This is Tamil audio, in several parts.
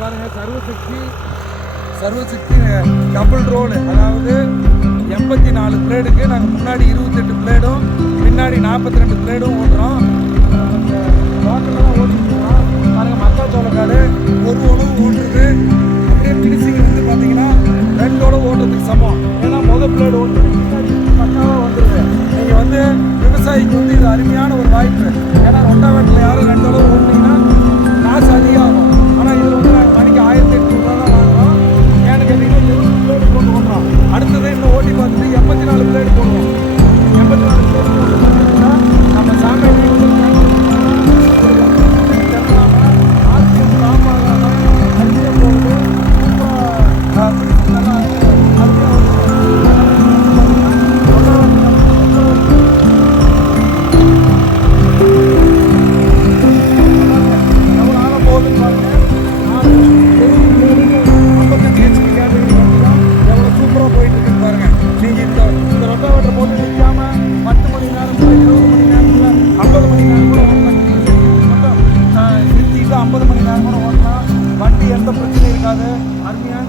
பாருங்கள், சர்வசக்தி டபுள் ரோடு, அதாவது 84 பிளேடுக்கு நாங்கள் முன்னாடி 28 பிளேடும் பின்னாடி 42 பிளேடும் ஓட்டுறோம். வாக்கெல்லாம் ஓட்டிட்டுருக்கோம். பாருங்கள், மக்காச்சோளக்காடு ஒரு உணவு ஓட்டுறது. அப்படியே பிடிச்சிங்க வந்து பார்த்தீங்கன்னா 2 உணவு ஓட்டுறதுக்கு சமம். ஏன்னா முதல் பிளேடு ஓட்டு பின்னாடி பக்காவாக வந்துடுது. நீங்கள் வந்து விவசாயிக்கு வந்து இது அருமையான ஒரு வாய்ப்பு. ஏன்னா ரொட்டாவேட்டரில் யாரும் 2 உணவு ஓட்டினீங்கன்னா காசு அதிகமாகும். ஆனால் இதில் வந்து நாங்கள் மணிக்கு 1800 ரூபா தான் வாங்குறோம். ஏன்னு கேட்டிங்கன்னா 20 பிளேடு போட்டு ஓட்டுறோம். அடுத்தது இன்னும் ஓட்டி பார்த்துட்டு 84 பிளேடு போடுவோம். 84 பிளேடு போட்டு பார்த்தீங்கன்னா நம்ம சாமி வண்டி எந்த பிரச்சனையும் இருக்காது. அருமையான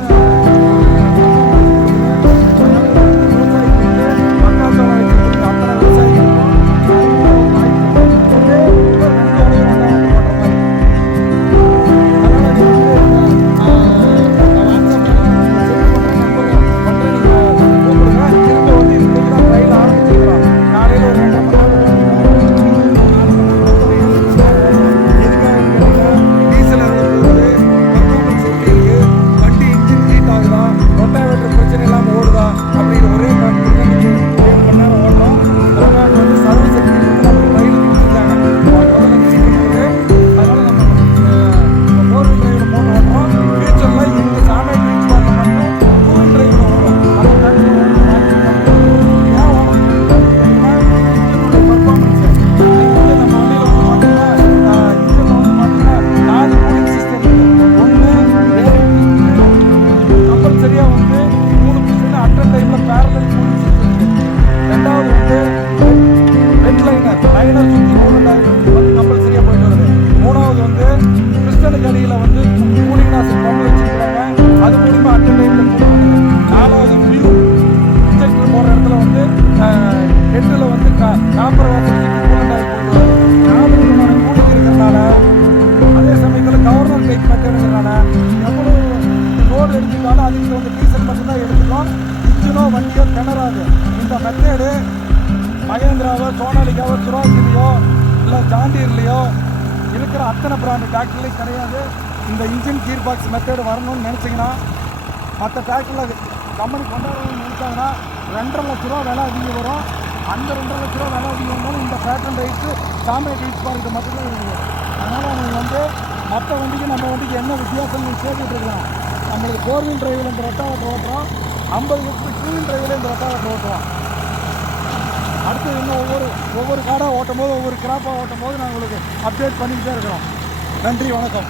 கடியில் வந்து கூலிங் நாசல் பம்பு வச்சுருக்காங்க. அது மூலிமா அட்டை டைமில் கூலிங். 4வது பியூ இன்ஜெக்டர் போடுற இடத்துல வந்து ஹெட்டில் வந்து காப்பர் வாசல் கூலண்ட் ஆகி போடுவாங்க. 4 விதமான கூலிங் இருக்கிறதுனால, அதே சமயத்தில் கவர்னர் டைப் மெத்தடுங்கிறதுனால எவ்வளோ ரோடு எடுத்துட்டாலும் அதுக்கு வந்து டீசல் மட்டும்தான் எடுத்துக்கலாம். இன்ஜினோ வண்டியோ கிணறாது. இந்த மெத்தேடு மகேந்திராவோ சோனாலிக்காவோ சுராஜிலையோ இல்லை ஜாண்டீர்லையோ இருக்கிற அத்தனை பிராண்டு டிராக்டர்லேயும் கிடையாது. இந்த இன்ஜின் கீர் பாக்ஸ் மெத்தேடு வரணும்னு நினச்சிங்கன்னா, மற்ற டிராக்டரில் கம்பெனி கொண்டாடணும்னு நினச்சாங்கன்னா 2.5 லட்ச ரூபா விலை அதிகம் வரும். அந்த 2.5 லட்ச ரூபா விலை அதிகம் வந்தாலும் இந்த பேட்டன் ரைட்ஸு சாமை ரீச் பாருங்க மட்டும்தான் இருக்குது. அதனால் அவங்க வந்து மற்ற வண்டிக்கு நம்ம வண்டிக்கு என்ன வித்தியாசம் கேட்டுட்டு இருக்கலாம். நம்மளுக்கு 4 வீல் டிரைவில் இந்த ரொட்டாவேட்டர் ஓட்டுறோம். 50 லட்சத்துக்கு 2 வீல் டிரைவில் இந்த ரொட்டாவேட்டர் ஓட்டுறோம். அடுத்து இன்னும் ஒவ்வொரு காடாக ஓட்டும் போது, ஒவ்வொரு கிராப்பாக ஓட்டும் போது நாங்கள் உங்களுக்கு அப்டேட் பண்ணிக்கிட்டே இருக்கிறோம். நன்றி, வணக்கம்.